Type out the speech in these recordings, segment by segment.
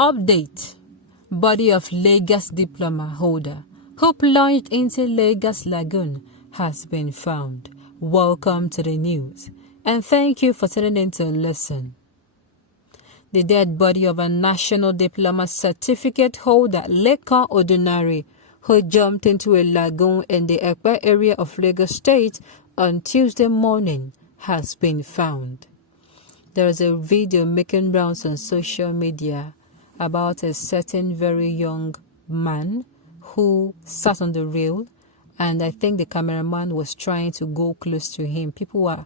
Update: body of Lagos diploma holder who plunged into Lagos Lagoon has been found. Welcome to the news, and thank you for tuning in to listen. The dead body of a national diploma certificate holder, Lekan Odunari, who jumped into a lagoon in the Ekpe area of Lagos State on Tuesday morning, has been found. There is a video making rounds on social media about a certain very young man who sat on the rail, and I think the cameraman was trying to go close to him. People are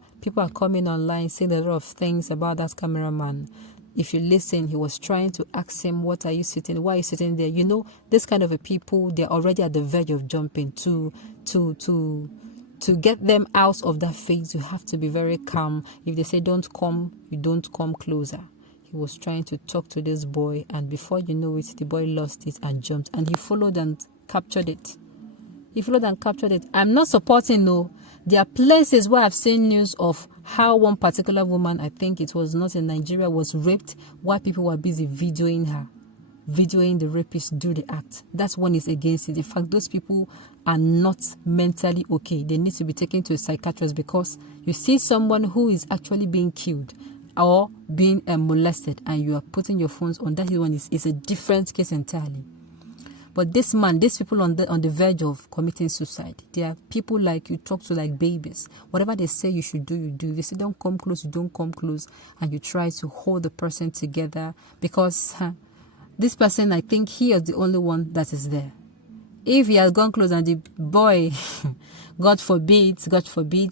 coming online saying a lot of things about that cameraman. If you listen, he was trying to ask him, "What are you sitting? Why are you sitting there?" You know, this kind of a people, they're already at the verge of jumping. To get them out of that phase, you have to be very calm. If they say don't come, you don't come closer. He was trying to talk to this boy, and before you know it, the boy lost it and jumped, and he followed and captured it. I'm not supporting, no. There are places where I've seen news of how one particular woman, I think it was not in Nigeria, was raped while people were busy videoing her, videoing the rapist do the act. That's one is against it. In fact, those people are not mentally okay. They need to be taken to a psychiatrist, because you see someone who is actually being killed or being molested, and you are putting your phones on, that one is a different case entirely. But this man, these people on the verge of committing suicide, they are people like you talk to like babies. Whatever they say you should do, you do. They say don't come close, you don't come close, and you try to hold the person together, because this person, I think he is the only one that is there. If he has gone close and the boy, God forbid,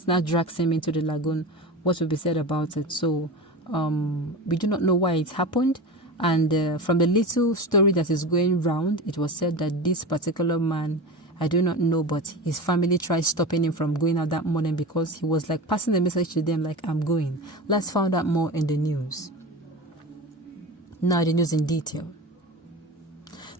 now drags him into the lagoon, what will be said about it? So we do not know why it happened. And from the little story that is going round, it was said that this particular man, I do not know, but his family tried stopping him from going out that morning, because he was like passing the message to them like, I'm going. Let's find out more in the news. Now the news in detail.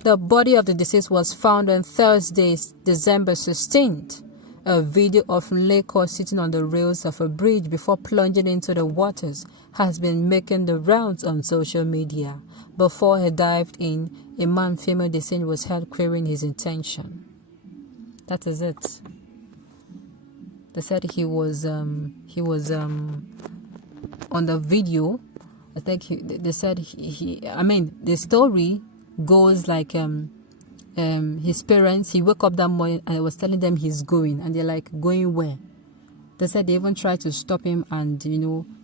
The body of the deceased was found on Thursday, December 16th. A video of Nleko sitting on the rails of a bridge before plunging into the waters has been making the rounds on social media. Before he dived in, a man filming the scene was heard querying his intention. That is it. They said he was on the video. I think they said the story goes like his parents, he woke up that morning and was telling them he's going, and they're like, going where? They said they even tried to stop him, and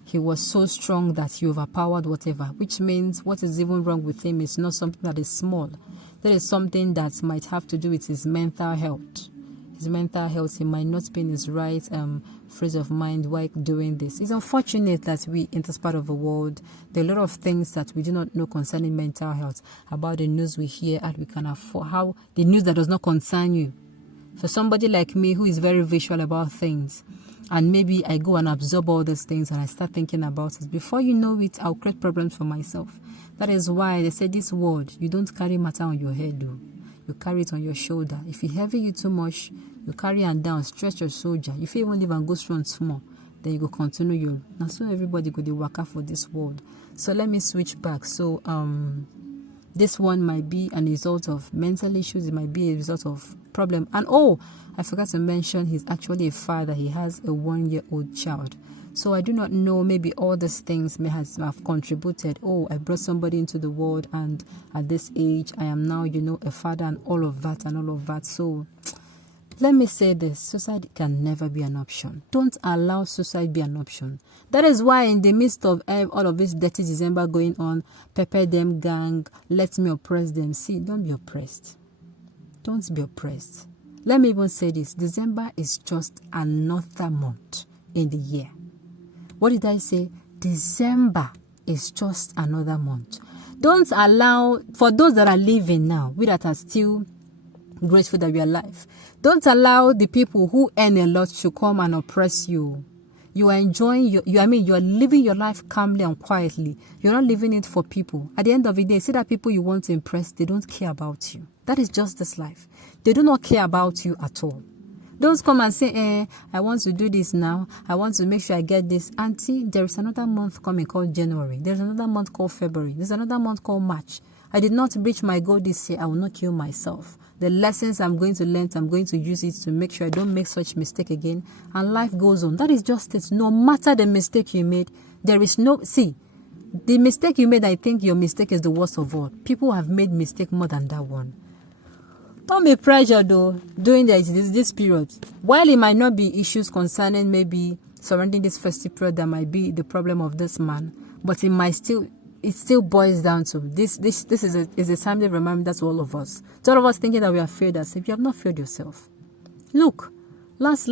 he was so strong that he overpowered whatever, which means what is even wrong with him is not something that is small. That is something that might have to do with his mental health. He might not be in his right phrase of mind while doing this. It's unfortunate that we, in this part of the world, there are a lot of things that we do not know concerning mental health, about the news we hear, and we can afford how the news that does not concern you. For somebody like me who is very visual about things, and maybe I go and absorb all these things and I start thinking about it, before you know it, I'll create problems for myself. That is why they say this word, you don't carry matter on your head, though. You carry it on your shoulder. If it heavy you too much, you carry it down, stretch your soldier. If you even live and go strong small, then you go continue your. Now so everybody go the worker for this world. So let me switch back. So this one might be a result of mental issues. It might be a result of problem. And I forgot to mention, he's actually a father. He has a 1-year-old child. So I do not know, maybe all these things may have contributed. I brought somebody into the world, and at this age, I am now, a father, and all of that. So let me say this, suicide can never be an option. Don't allow suicide be an option. That is why in the midst of all of this dirty December going on, pepper them gang, let me oppress them. See, don't be oppressed. Don't be oppressed. Let me even say this, December is just another month in the year. What did I say? December is just another month. Don't allow, for those that are living now, we that are still grateful that we are alive, don't allow the people who earn a lot to come and oppress you. You are enjoying you are living your life calmly and quietly. You're not living it for people. At the end of the day, see that people you want to impress, they don't care about you. That is just this life. They do not care about you at all. Don't come and say, I want to do this now. I want to make sure I get this. Auntie, there is another month coming called January. There's another month called February. There's another month called March. I did not reach my goal this year. I will not kill myself. The lessons I'm going to learn, I'm going to use it to make sure I don't make such mistake again. And life goes on. That is just it. No matter the mistake you made, there is no... See, the mistake you made, I think your mistake is the worst of all. People have made mistake more than that one. Don't be pressured though, during this period. While it might not be issues concerning maybe surrounding this festive period that might be the problem of this man, but it still boils down to this is a timely reminder to all of us. To all of us thinking that we have failed ourselves. You have not failed yourself. Look, last,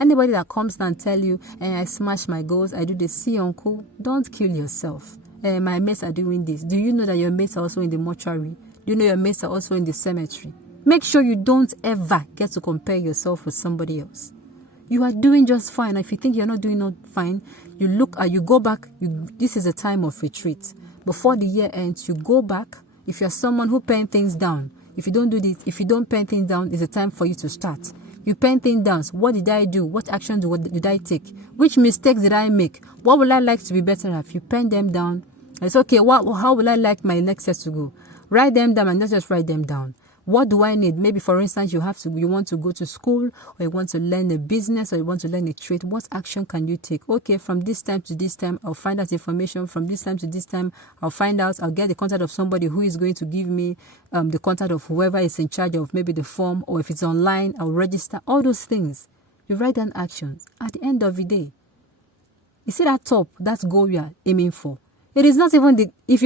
anybody that comes and tell you, I smash my goals, I do this, see uncle, don't kill yourself. My mates are doing this. Do you know that your mates are also in the mortuary? Do you know your mates are also in the cemetery? Make sure you don't ever get to compare yourself with somebody else. You are doing just fine. If you think you're not doing not fine, you go back. This is a time of retreat. Before the year ends, you go back. If you're someone who pen things down, if you don't do this, if you don't pen things down, it's a time for you to start. You pen things down. What did I do? What action did I take? Which mistakes did I make? What would I like to be better at? You pen them down. It's okay. How would I like my next steps to go? Write them down and not just write them down. What do I need? Maybe, for instance, you want to go to school, or you want to learn a business, or you want to learn a trade. What action can you take? Okay, from this time to this time, I'll find out information. From this time to this time, I'll get the contact of somebody who is going to give me the contact of whoever is in charge of maybe the form, or if it's online, I'll register. All those things. You write down actions. At the end of the day, you see that top, that goal you are aiming for. It is not even if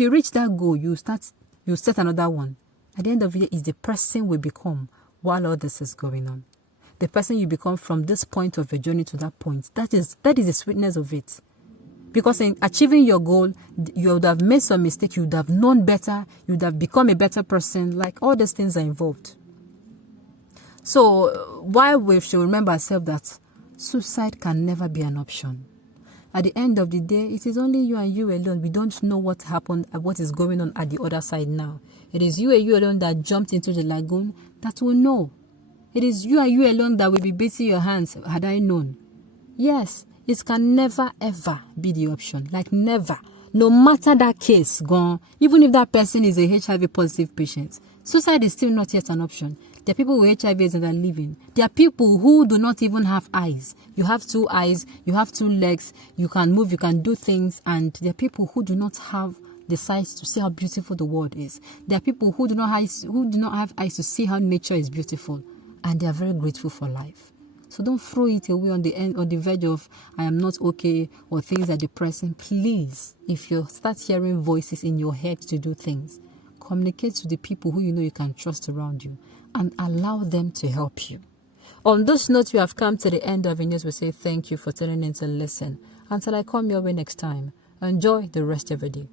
you reach that goal, you set another one. At the end of the day, is the person we become while all this is going on. The person you become from this point of your journey to that point. That is the sweetness of it. Because in achieving your goal, you would have made some mistake, you would have known better, you would have become a better person. Like, all these things are involved. So while we should remember ourselves that suicide can never be an option. At the end of the day, it is only you and you alone. We don't know what happened, what is going on at the other side now. It is you and you alone that jumped into the lagoon that will know. It is you and you alone that will be beating your hands, had I known. Yes, it can never ever be the option. Like, never. No matter that case gone, even if that person is a HIV positive patient, suicide is still not yet an option. There are people with HIV that are living. There are people who do not even have eyes. You have 2 eyes, you have 2 legs, you can move, you can do things. And there are people who do not have the sight to see how beautiful the world is. There are people who do not have eyes to see how nature is beautiful. And they are very grateful for life. So don't throw it away on the verge of, I am not okay, or things are depressing. Please, if you start hearing voices in your head to do things, communicate to the people who you know you can trust around you and allow them to help you. On this note, we have come to the end of the news. We say thank you for tuning in to listen. Until I come your way next time, enjoy the rest of the day.